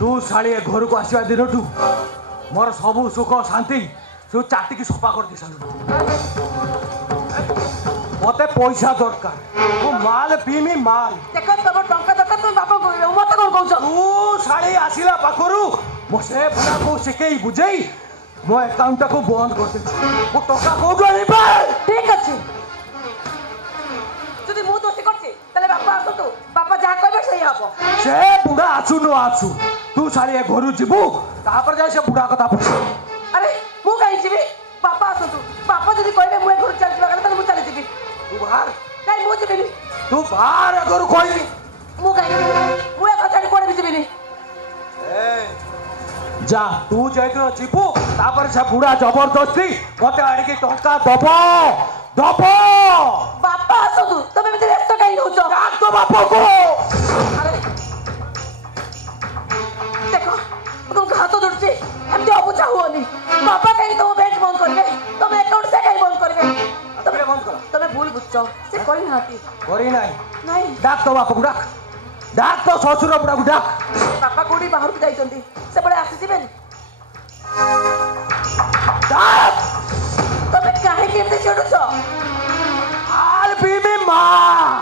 तू शाड़ी घर को आसवा दिन मोर सबू सुख शांति सब चाटिकी सफा कर दी मत पैसा दरकार माल पीमी माल देखो तुम टंका दरकार तुम बापा मत कौन कौच तू शाड़ी आसला पाखरु मो से बुढ़ा को शिखई बुझे मो अकाउंट को बंद कर दे मो टका कोठु आनिबा ठीक अछि जदि मु दोषी करछि तले बापा आसतु बापा जा कहबे सही हबो से बुढ़ा आसु न आसु तू सारी घर जीवु तापर जाय से बुढ़ा कथा पूछ अरे मु कहि जीवी बापा आसतु बापा जदि कहबे मु घर चल जीवा तले मु चली जीवी तू बाहर नहीं मु जीवी तू बाहर घर कहबी मु कहि मु एक हजार कोड़े भी जीवी जा तू जैदिन जीवु तापर से बुढ़ा जबरदस्ती मते आड़िके टंका दबो दबो बापा आसतु तमे मते व्यस्त कहि होचो डाक तो बापा को अरे देखो तुम हाथ जोड़ছি एमती अबुझा हुओनी बापा कहीं तुम बैंक बंद करबे तुम अकाउंट से कहीं बंद करबे तमे बंद कर तमे भूल बुझछो से करी नाती करी नहीं नहीं डाक तो बापा को डाक तो ससुर बुढ़ा को डाक बापा कोडी बाहर को जाइछंती से बड़े आसी दिबेन डाक तमे काहे केमते छडुछो आल पीमी मा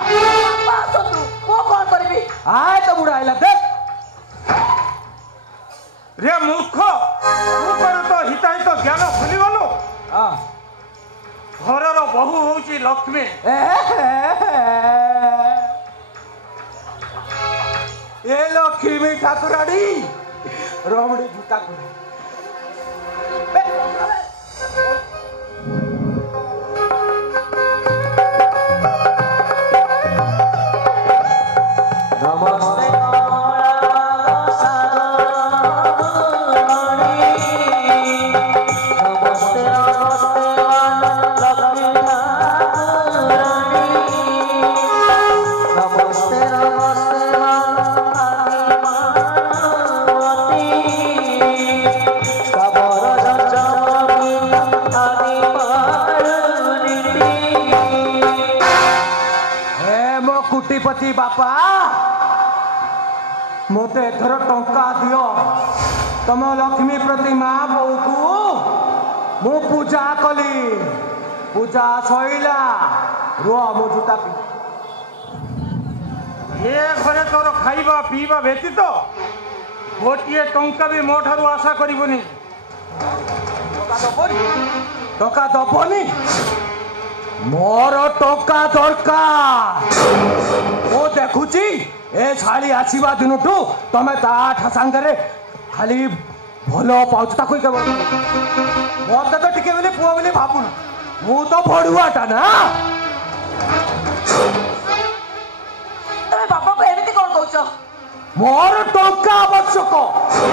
बापा तो तू को कोन करबी आय तो बुढ़ा आइला देख रे मूर्ख तू तो हिताहित ज्ञान भूली गलु हां घरर बहु होउची लक्ष्मी ए लक्ष्मी ठाकुराड़ी रमणी गीता को नमस्ते कुटीपति बापा मते एथर टंका दियो तुम लक्ष्मी प्रतिमा बहू को मु पूजा कली पूजा सईला रुह मो जूता पी ये घरे तोर खाइबा पीबा व्यतीत गोटे टंका भी मो ठारू आशा करिबनी टंका दबनी मोर टंका दरकार ओ देखुची ए छाड़ी आसीबा दिनटू तमे ताठ सांगरे खाली भलो पाउछ ताको केवल मते तो टिके बेले पुआ बेले भाबुन मु तो भडुआटा ना तमे बापा को एमिति कोन कहउछो मोर टंका आवश्यक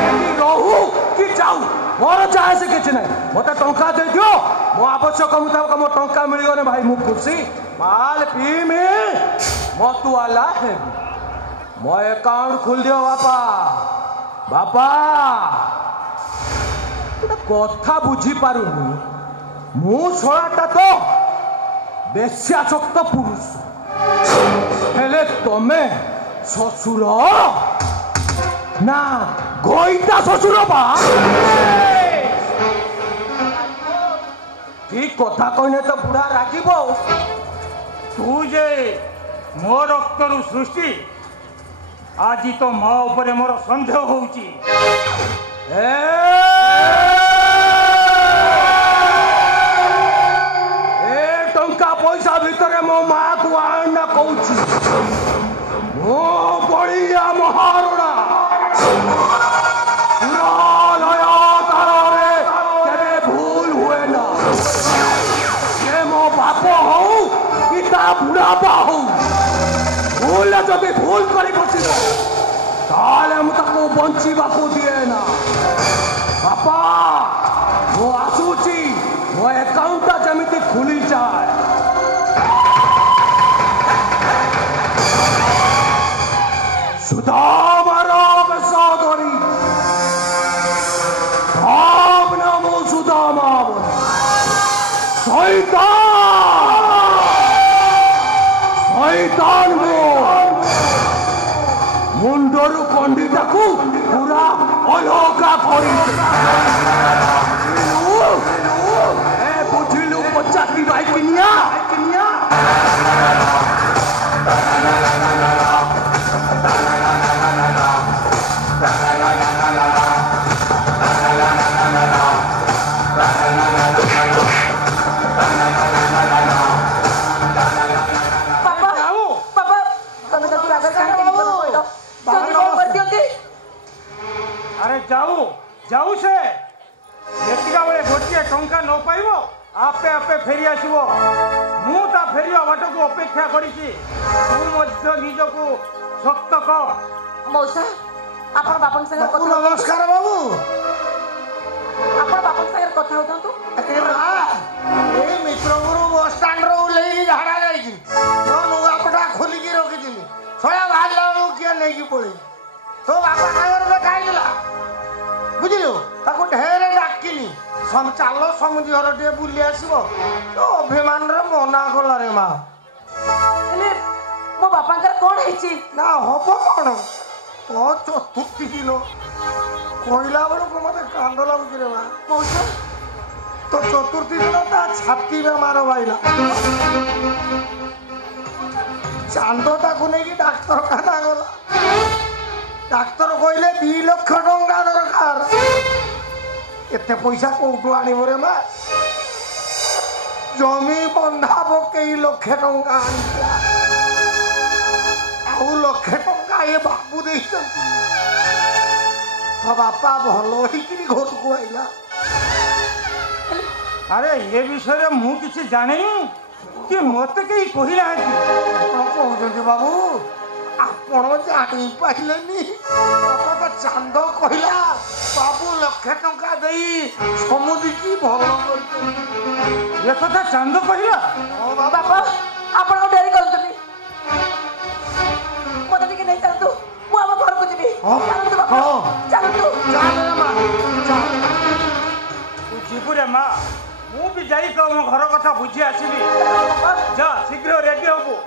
एठी रहू कि जाऊ मोर चाहे से किछ नै मते टंका दे दियो मो आवश्यक मुताबिक मो टंका मिल गने भाई मु खुशी माल पी में मतु वाला है मो अकाउंट खोल दियो बापा बापा कथा बुझी पारुनी मु सोळाटा तो बेस्यासक्त पुरुष हेले तमे ससुर ना गोईटा ससुर बा ठीक कथा कहने तो बुढ़ा रागिब तू जे मो रक्तरु सृष्टि आज तो मो ऊपर मोर संदेह होउची टंका पैसा भितर मो माँ को आना कहूची मो बड़िया महारणा भूल हुए ना ये मो बाप हो कि ता बुढ़ापा हो भूल जब भूल कर बंचा दिए ना बापा मो आसूची मो अकाउंट जमी खुली जाए सुदामार सौदरी भाव नाम सुदामा शैतान मुंडरू कंडीटा को पूरा अलगा बुझिलु पचासी भाई किनिया अरे जाऊ जाऊ से एतिका बेले गोटे टंका न पाइब आपे आपे फेरी आसब मु ता फेरिया बाट को अपेक्षा करिछि तू मध्य निजको शक्त कर मौसा आपण बापन संगे बाबू नमस्कार बाबू आपण बापन संगे कथा होतन तू ए मित्र गुरु बस स्टैंड रो लेई झाड़ा जाई छी तो नुगापटा खोली की रखी दिनी छोड़ा भागला किया नहीं की पड़ी तो बापा नगर में खाइला बुझिलो ताको ढेर डाकिनी सम चालो समुद्र घर टे बुली आसीबो तो अभिमान रे मना गला रे मां एले मो बापांकर कोन हेची ना होबो कोन तो चतुर्थी दिन कोइला बड़ो को मते कांद लागु रे मां मौसा तो चतुर्थी दिन ता छाती में मारो भाईला चांदो ताको नहीं की डाक्टर खाना गला डाक्तर कहले 2 लाख टंका दरकार एते पैसा कोठू आनिबो रे मा जमी बंधा पकई लाख टंका आनिला आउ लाख टंका ये बाबू देइछन तो बापा भलो हिकिरी घर को आइला अरे ये विषय रे मु किछि जाने कि मते कई कहि ना कहते बाबू आपण जानी पाइलेनी तो चांद कहला बाबू लाख टंका देई समुद्र की भलो करते ये कथा चांद कहिला बापा आपण को डेरी करंतनी मते टिके नहीं चलतु मु हम घर को जीबी चलतु बापा चलतु चल रे मां चल तू जीबु रे मां मु भी जाई को मो घर कथा बुझी आसीबी जा शीघ्र रेडी होबो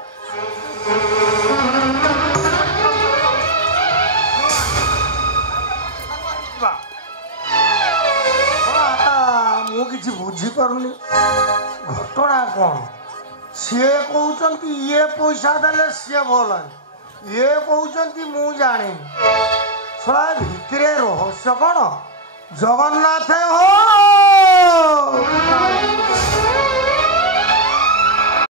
मु किसी बुझी पारुनी घटना कौन सी कहते ये पैसा देले सी भल ये कहते मु जानी छड़ा भितरे रहस्य कौन जगन्नाथ हो